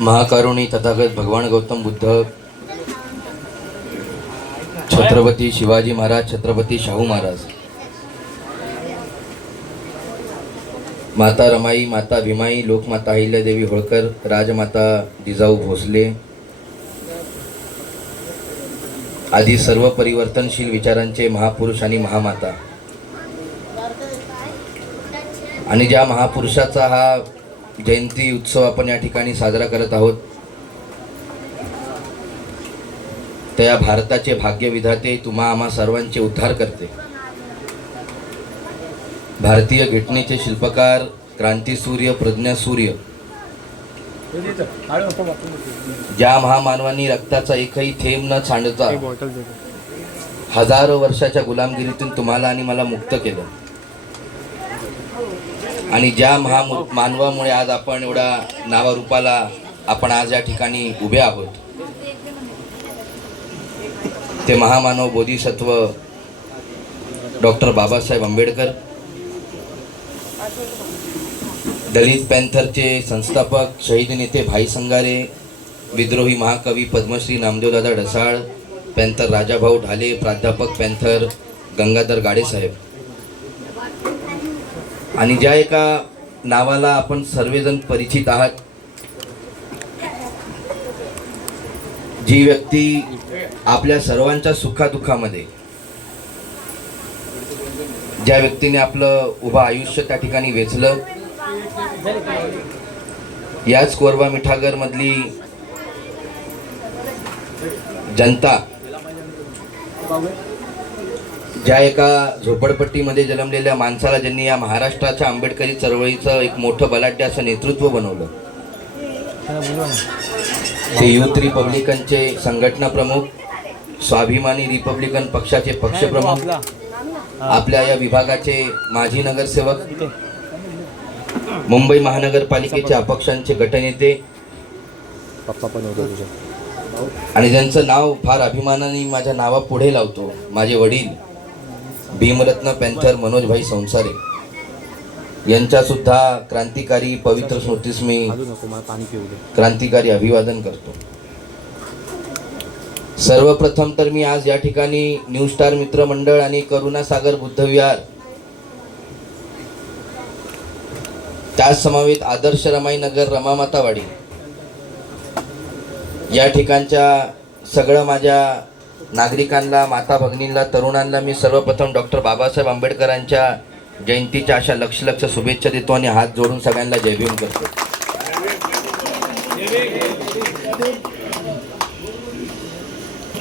महाकारुणी तथागत भगवान गौतम बुद्ध छत्रपती शिवाजी महाराज छत्रपती शाहू महाराज. माता रमाई माता भीमाई लोकमाता अहिल्यादेवी होळकर राजमाता जिजाऊ भोसले आदी सर्व परिवर्तनशील विचारांचे महापुरुष आणि महामाता. आणि ज्या महापुरुषाचा हा जयंती उत्सव आपण या ठिकाणी साजरा करत आहोत. त्या भारताचे भाग्यविधाते तुम्हा आम्हा सर्वांचे उद्धार करते. भारतीय घटनेचे शिल्पकार क्रांतीसूर्य प्रज्ञासूर्य. ज्या महामानवांनी रक्ताचा एकही थेंब न सांडता हजारो वर्षाच्या गुलामगिरीतून तुम्हाला आणि मला मुक्त केलं. आणि ज्या महा मानवामुळे आज आपण एवढा नावारूपाला आपण आज या ठिकाणी उभे आहोत ते महामानव बोधिसत्व डॉक्टर बाबासाहेब आंबेडकर दलित पॅन्थरचे संस्थापक शहीद नेते भाई संगारे विद्रोही महाकवी पद्मश्री नामदेवदादा ढसाळ पॅन्थर राजाभाऊ ढाले प्राध्यापक पॅन्थर गंगाधर गाडेसाहेब आणि ज्या एका नावाला आपण सर्वजण परिचित आहात जी व्यक्ती आपल्या सर्वांच्या सुखादुःखामध्ये ज्या व्यक्तीने आपलं उभं आयुष्य त्या ठिकाणी वेचलं याच कोरबा मिठागर मधली जनता ज्या एका झोपडपट्टीमध्ये जन्मलेल्या माणसाला ज्यांनी या महाराष्ट्राच्या आंबेडकरी चळवळीचं एक मोठं बलाढ्य असं नेतृत्व बनवलं. ते युथ रिपब्लिकनचे संघटना प्रमुख स्वाभिमानी रिपब्लिकन पक्षाचे पक्षप्रमुख आपल्या या विभागाचे माजी नगरसेवक मुंबई महानगरपालिकेच्या अपक्षांचे गटनेते आणि ज्यांचं नाव फार अभिमानाने माझ्या नावा पुढे लावतो माझे वडील. भीमरत्न पॅन्थर मनोजभाई संसारे यांच्या सुद्धा क्रांतिकारी पवित्र स्मृतीस मी क्रांतिकारी अभिवादन करतो. सर्वप्रथम तर मी आज या ठिकाणी न्यू स्टार मित्र मंडळ आणि करुणासागर बुद्धविहार त्याच समवेत आदर्श रमाई नगर रमामातावाडी या ठिकाणच्या सगळं माझ्या नागरिकांना माता भगिनींना तरुणांना मी सर्वप्रथम डॉक्टर बाबासाहेब आंबेडकरांच्या जयंतीच्या अशा लक्ष लक्ष शुभेच्छा देतो आणि हात जोडून सगळ्यांना जयभीम करतो.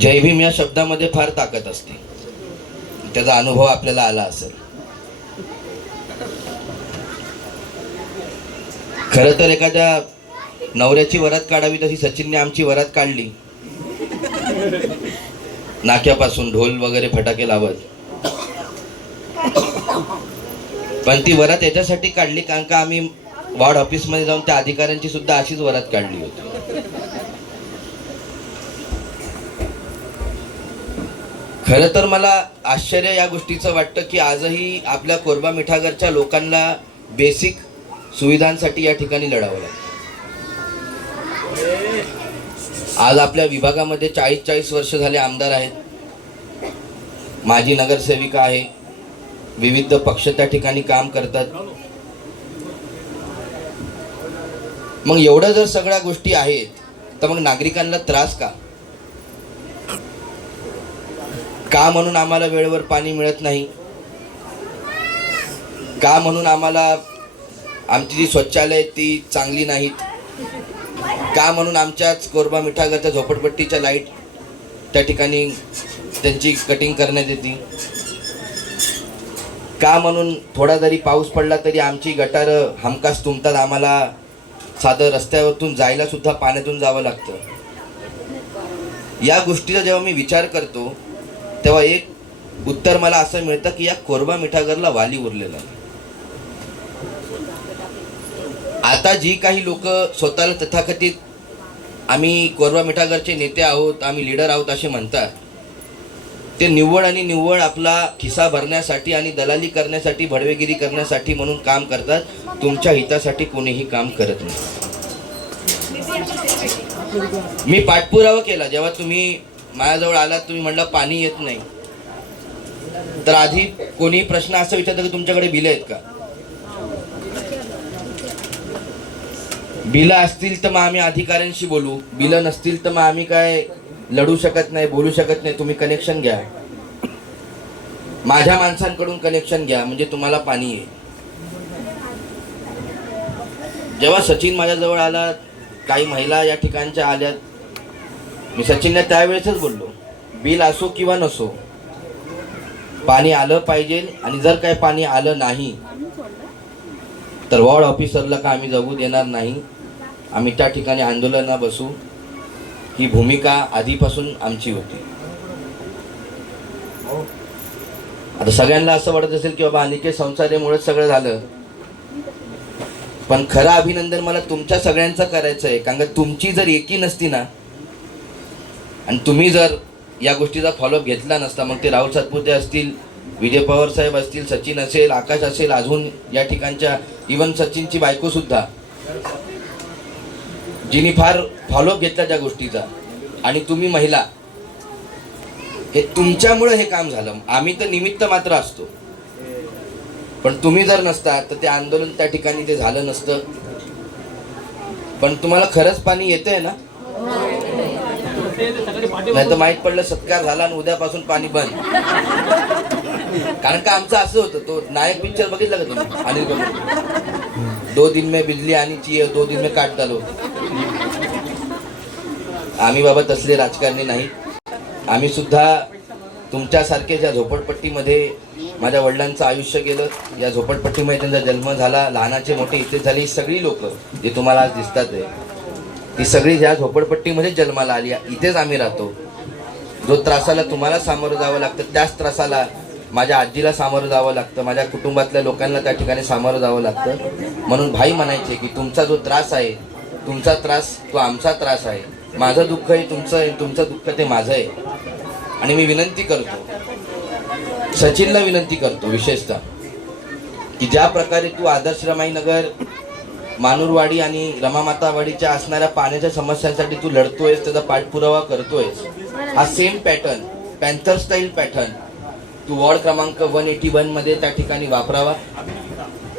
जयभीम या शब्दामध्ये फार ताकद असते. त्याचा अनुभव आपल्याला आला असेल. खर तर एखाद्या नवऱ्याची वरात काढावी तशी सचिनने आमची वरात काढली. नाक्यापासून ढोल वगैरे फटाके लावत. पण ती वरात याच्यासाठी काढली कारण का आम्ही वॉर्ड ऑफिसमध्ये जाऊन त्या अधिकाऱ्यांची सुद्धा अशीच वरात काढली होती. खरं तर मला आश्चर्य या गोष्टीचं वाटतं की आजही आपल्या कोरबा मिठागरच्या लोकांना बेसिक सुविधांसाठी या ठिकाणी लढावं लागतं. आज आपल्या विभागामध्ये चाळीस चाळीस वर्ष झाले आमदार आहेत. माजी नगरसेविका आहे. विविध पक्ष त्या ठिकाणी काम करतात. मग एवढं जर सगळ्या गोष्टी आहेत तर मग नागरिकांना त्रास का? का म्हणून आम्हाला वेळेवर पाणी मिळत नाही? का म्हणून आम्हाला आमची जी शौचालय ती चांगली नाहीत? का म्हणून आमच्याच कोरबा मिठागरच्या झोपडपट्टीच्या लाइट त्या ठिकाणी त्यांची कटिंग करण्यात येते. का म्हणून थोडा जरी पाऊस पडला तरी आमची गटार हमखास तुंबतात. आम्हाला साधं रस्त्यावरतून जायला सुद्धा पाण्यातून जावं लागतं. या गोष्टीचा जेव्हा मी विचार करतो तेव्हा एक उत्तर मला असं मिळतं की या कोरबा मिठागरला वाली उरलेला आता जी काही लोक स्वतःला तथाकथित आम्ही कोरबा मिठागरचे नेते आहोत आम्ही लीडर आहोत असे म्हणतात. ते निव्वळ आणि निव्वळ आपला खिसा भरण्यासाठी आणि दलाली करण्यासाठी भडवेगिरी करण्यासाठी म्हणून काम करतात. तुमच्या हितासाठी कोणीही काम करत नाही. मी पाठपुरावा केला. जेव्हा तुम्ही माझ्याजवळ आलात तुम्ही म्हणला पाणी येत नाही. तर आधी कोणी प्रश्न असा विचारतं की तुमच्याकडे बिलं आहेत का? बिलं असतील तर मग आम्ही अधिकाऱ्यांशी बोलू. बिलं नसतील तर मग आम्ही काय लढू शकत नाही बोलू शकत नाही. तुम्ही कनेक्शन घ्या. माझ्या माणसांकडून कनेक्शन घ्या. म्हणजे तुम्हाला पाणी येईल जेव्हा सचिन माझ्याजवळ आला काही महिला या ठिकाणच्या आल्यात मी सचिनला त्यावेळेसच बोललो. बिल असो किंवा नसो पाणी आलं पाहिजे आणि जर काय पाणी आलं नाही तर वॉर्ड ऑफिसरला का आम्ही जगू देणार नाही? आम्ही त्या ठिकाणी आंदोलना बसू ही भूमिका आधीपासून आमची होती. आता सगळ्यांना असं वाटत असेल की बाबा अनिकेत संसारेमुळेच सगळं झालं. पण खरं अभिनंदन मला तुमच्या सगळ्यांचं करायचं आहे. कारण का तुमची जर एकी नसती ना आणि तुम्ही जर या गोष्टीचा फॉलोअप घेतला नसता मग ते राहुल सातपुते असतील विजय पवार साहेब असतील सचिन असेल आकाश असेल अजून या ठिकाणच्या इवन सचिनची बायको सुद्धा जिने फार फॉलोअप घेतला त्या गोष्टीचा. आणि तुम्ही महिला हे तुमच्यामुळे हे काम झालं. आम्ही तर निमित्त मात्र असतो. पण तुम्ही जर नसता तर ते आंदोलन त्या ठिकाणी ते झालं नसतं. पण तुम्हाला खरंच पाणी येतंय ना? नाही तर माहीत पडलं सत्कार झाला आणि उद्यापासून पाणी बंद. कारण का आमचं असं होतं तो नायक पिक्चर बघितला का तुम्ही? अनिल कपूर. दो दिन में बिजली आनी चाहिए दो दिन में काट डालो। आम्ही बाबा तसले राजकारणी नाही. आम्ही सुद्धा तुमच्यासारखे ज्या झोपडपट्टीमध्ये माझ्या वडिलांचं आयुष्य गेलं या झोपडपट्टीमध्ये त्यांचा जन्म झाला लहानाचे मोठे इथे झाले ही सगळी लोक जे तुम्हाला आज दिसतात आहे ती सगळी ज्या झोपडपट्टीमध्ये जन्माला आली इथेच आम्ही राहतो. जो त्रासाला तुम्हाला सामोरं जावं लागतं त्याच त्रासाला माझ्या आजीला सामोरं जावं लागतं माझ्या कुटुंबातल्या लोकांना त्या ठिकाणी सामोरं जावं लागतं. म्हणून भाई म्हणायचे की तुमचा जो त्रास आहे तुमचा त्रास तो आमचा त्रास आहे. माझं दुःख हे तुमचं आहे तुमचं दुःख ते माझं आहे. आणि मी विनंती करतो सचिनला विनंती करतो विशेषतः की ज्या प्रकारे तू आदर्श रमाईनगर मानूरवाडी आणि रमामातावाडीच्या असणाऱ्या पाण्याच्या समस्यांसाठी तू लढतोयस त्याचा पाठपुरावा करतोयस हा same pattern panther style pattern तू वॉर्ड क्रमांक वन एटी वनमध्ये त्या ठिकाणी वापरावा.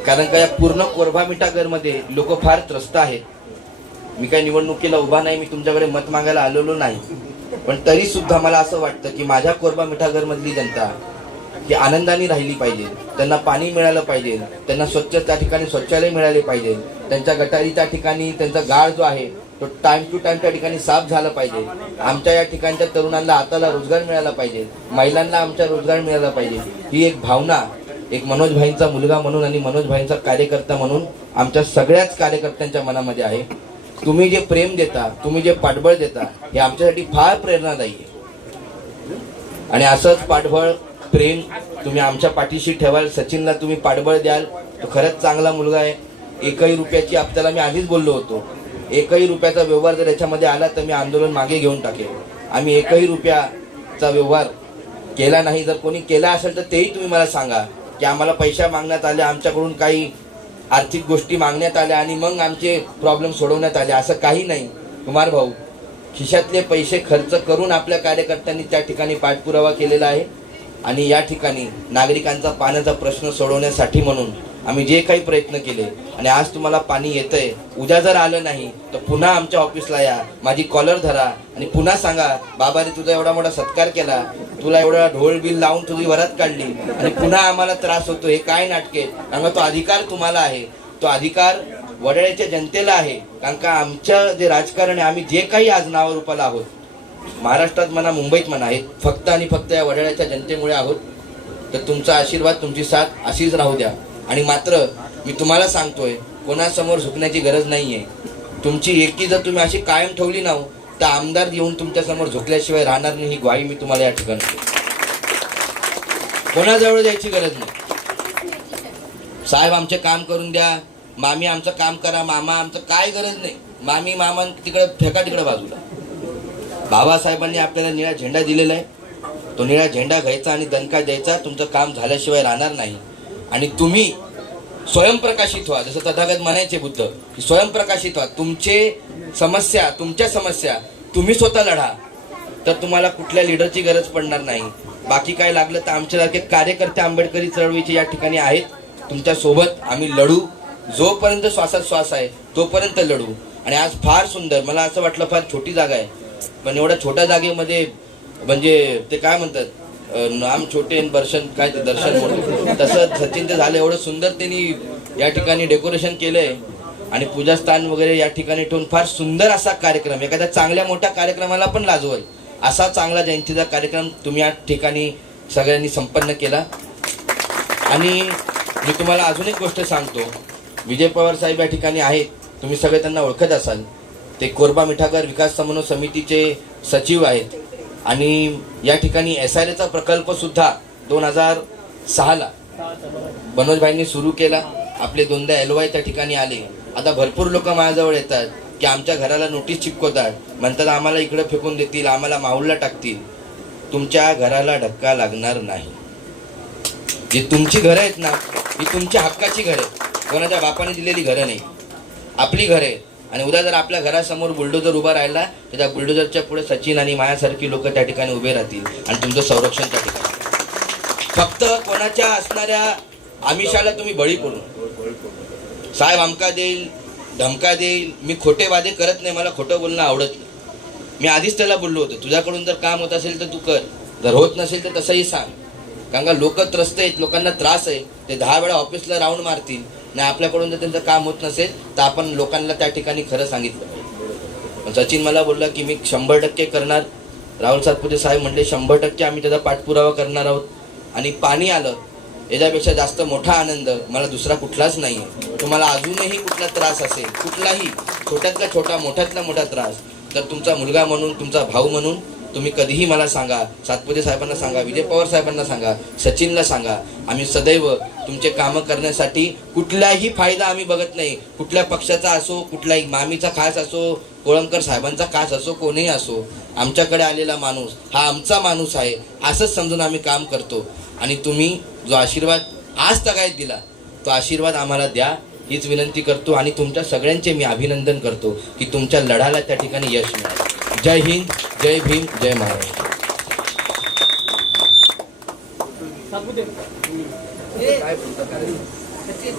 कारण का या पूर्ण कोरभा मिठागरमध्ये लोक फार त्रस्त आहेत. मी काही निवडणुकीला उभा नाही मी तुमच्याकडे मत मागायला आलेलो नाही. पण तरी सुद्धा मला असं वाटतं की माझ्या कोरबा मिठागर मधली जनता ही आनंदाने राहिली पाहिजे. त्यांना पाणी मिळालं पाहिजे. त्यांना स्वच्छ त्या ठिकाणी शौचालय मिळाले पाहिजे. त्यांच्या गटारी त्या ठिकाणी त्यांचा गाळ जो आहे तो टाइम टू टाइम त्या ठिकाणी साफ झाला पाहिजे. आमच्या या ठिकाणच्या तरुणांना हाताला रोजगार मिळाला पाहिजे. महिलांना आमच्या रोजगार मिळाला पाहिजे. ही एक भावना एक मनोज भाईंचा मुलगा म्हणून आणि मनोज भाईंचा कार्यकर्ता म्हणून आमच्या सगळ्याच कार्यकर्त्यांच्या मनामध्ये आहे. तुम्ही जे प्रेम देता तुम्ही जे पाठबळ देता हे आमच्यासाठी फार प्रेरणादायी आहे. आणि असंच पाठबळ प्रेम तुम्ही आमच्या पाठीशी ठेवाल सचिनला तुम्ही पाठबळ द्याल तो खरंच चांगला मुलगा आहे. एकही रुपयाची आपल्याला मी आधीच बोललो होतो. एकही रुपयाचा व्यवहार जर याच्यामध्ये आला तर मी आंदोलन मागे घेऊन टाकेल. आम्ही एकही रुपयाचा व्यवहार केला नाही. जर कोणी केला असेल तर तेही तुम्ही मला सांगा की आम्हाला पैसा मागण्यात आल्या आमच्याकडून काही आर्थिक गोष्टी मागण्यात आल्या आणि मग आमचे प्रॉब्लेम सोडवण्यात आले. असं काही नाही. कुमार भाऊ खिशातले पैसे खर्च करून आपल्या कार्यकर्त्यांनी त्या ठिकाणी पाठपुरावा केलेला आहे आणि या ठिकाणी नागरिकांचा पाण्याचा प्रश्न सोडवण्यासाठी म्हणून आम्ही जे काही प्रयत्न केले आणि आज तुम्हाला पाणी येतंय उद्या जर आलं नाही तर पुन्हा आमच्या ऑफिसला या माझी कॉलर धरा आणि पुन्हा सांगा बाबाने तुझा एवढा मोठा सत्कार केला तुला एवढा ढोल बिल लावून तुझी वरात काढली आणि पुन्हा आम्हाला त्रास होतो हे काय नाटके? कारण का तो अधिकार तुम्हाला आहे. तो अधिकार वडाळ्याच्या जनतेला आहे. कारण का आमचं जे राजकारण आहे आम्ही जे काही आज नावारूपाला आहोत महाराष्ट्रात म्हणा मुंबईत म्हणा हे फक्त आणि फक्त या वडाळ्याच्या जनतेमुळे आहोत. तर तुमचा आशीर्वाद तुमची साथ अशीच राहू द्या. आणि मात्र मी तुम्हाला सांगतोय कोणासमोर झुकण्याची गरज नाही आहे तुमची एकी जर तुम्ही अशी कायम ठेवली ना हो, तर आमदार येऊन तुमच्यासमोर झुकल्याशिवाय राहणार नाही ही ग्वाही मी तुम्हाला या ठिकाणी कोणाजवळ द्यायची गरज नाही. साहेब आमचे काम करून द्या. मामी आमचं काम करा. मामा आमचं काय गरज नाही. मामी मामा तिकडे फेका तिकडे बाजूला. बाबासाहेबांनी आपल्याला निळा झेंडा दिलेला आहे. तो निळा झेंडा घ्यायचा आणि दणका द्यायचा. तुमचं काम झाल्याशिवाय राहणार नाही. आणि तुम्ही स्वयंप्रकाशित व्हा. जसं तथागत म्हणायचे बुद्ध की स्वयंप्रकाशित व्हा. तुमचे समस्या तुमच्या समस्या तुम्ही स्वतः लढा. तर तुम्हाला कुठल्या लिडरची गरज पडणार नाही. बाकी काय लागलं तर आमच्यासारखे कार्यकर्ते आंबेडकरी चळवळीचे या ठिकाणी आहेत. तुमच्यासोबत आम्ही लढू. जोपर्यंत श्वासात श्वास आहे तोपर्यंत लढू. आणि आज फार सुंदर मला असं वाटलं फार छोटी जागा आहे. पण एवढ्या छोट्या जागेमध्ये म्हणजे ते काय म्हणतात? नाम छोटे आणि दर्शन काय ते दर्शन म्हणून. तसं सचिन ते झालं एवढं सुंदर त्यांनी या ठिकाणी डेकोरेशन केलंय. आणि पूजास्थान वगैरे या ठिकाणी ठेवून फार सुंदर असा कार्यक्रम एखाद्या चांगल्या मोठ्या कार्यक्रमाला पण लाजवल असा चांगला जयंतीचा कार्यक्रम तुम्ही या ठिकाणी सगळ्यांनी संपन्न केला. आणि मी तुम्हाला अजून एक गोष्ट सांगतो. विजय पवार साहेब या ठिकाणी आहेत. तुम्ही सगळे त्यांना ओळखत असाल. ते कोरबा मिठागर विकास समन्वय समितीचे सचिव आहेत. आणि या ठिकाणी एस आर एचा प्रकल्पसुद्धा दोन हजार सहाला मनोजभाईंनी सुरू केला. आपले दोनदा एल वाय त्या ठिकाणी आले. आता भरपूर लोक माझ्याजवळ येतात की आमच्या घराला नोटीस चिपकवतात. म्हणतात आम्हाला इकडं फेकून देतील आम्हाला माहूलला टाकतील. तुमच्या घराला धक्का लागणार नाही. जी तुमची घरं आहेत ना ही तुमच्या हक्काची घरं कोणाच्या बापाने दिलेली घरं नाही. आपली घरं आहेत. आणि उद्या जर आपल्या घरासमोर बुलडोजर उभा राहिला तर त्या बुलडोजरच्या पुढे सचिन आणि मायासारखी लोक त्या ठिकाणी उभे राहतील आणि तुमचं संरक्षण त्या ठिकाणी. फक्त कोणाच्या असणाऱ्या आमिषाला तुम्ही बळी पडू साहेब आमका देईल धमका देईल मी खोटे वादे करत नाही मला खोटं बोलणं आवडत नाही. मी आधीच त्याला बोललो होतो तुझ्याकडून जर काम होत असेल तर तू कर जर होत नसेल तर तसंही सांग. कारण का लोक त्रस्त आहेत लोकांना त्रास आहे ते दहा वेळा ऑफिसला राऊंड मारतील आणि आपल्याकडून जर त्यांचं काम होत नसेल तर आपण लोकांना त्या ठिकाणी खरं सांगितलं पाहिजे. सचिन मला बोलला की मी शंभर टक्के करणार. राहुल सातपुते साहेब म्हणले शंभर टक्के आम्ही त्याचा पाठपुरावा करणार आहोत. आणि पाणी आलं. याच्यापेक्षा जास्त मोठा आनंद मला दुसरा कुठलाच नाही आहे तुम्हाला अजूनही कुठला त्रास असेल कुठलाही छोट्यातला छोटा मोठ्यातला मोठा त्रास तर तुमचा मुलगा म्हणून तुमचा भाऊ म्हणून तुम्ही कधीही मला सांगा. सातपुते साहेबांना सांगा विजय पवार साहेबांना सांगा सचिनला सांगा. आम्ही सदैव तुमचे कामं करण्यासाठी कुठलाही फायदा आम्ही बघत नाही. कुठल्या पक्षाचा असो कुठलाही मामीचा खास असो कोळंबकर साहेबांचा खास असो कोणीही असो आमच्याकडे आलेला माणूस हा आमचा माणूस आहे असंच समजून आम्ही काम करतो. आणि तुम्ही जो आशीर्वाद आज तगायत दिला तो आशीर्वाद आम्हाला द्या हीच विनंती करतो आणि तुमच्या सगळ्यांचे मी अभिनंदन करतो की तुमच्या लढाला त्या ठिकाणी यश मिळालं. जय हिंद जय भीम जय महाराष्ट्र. सातपुते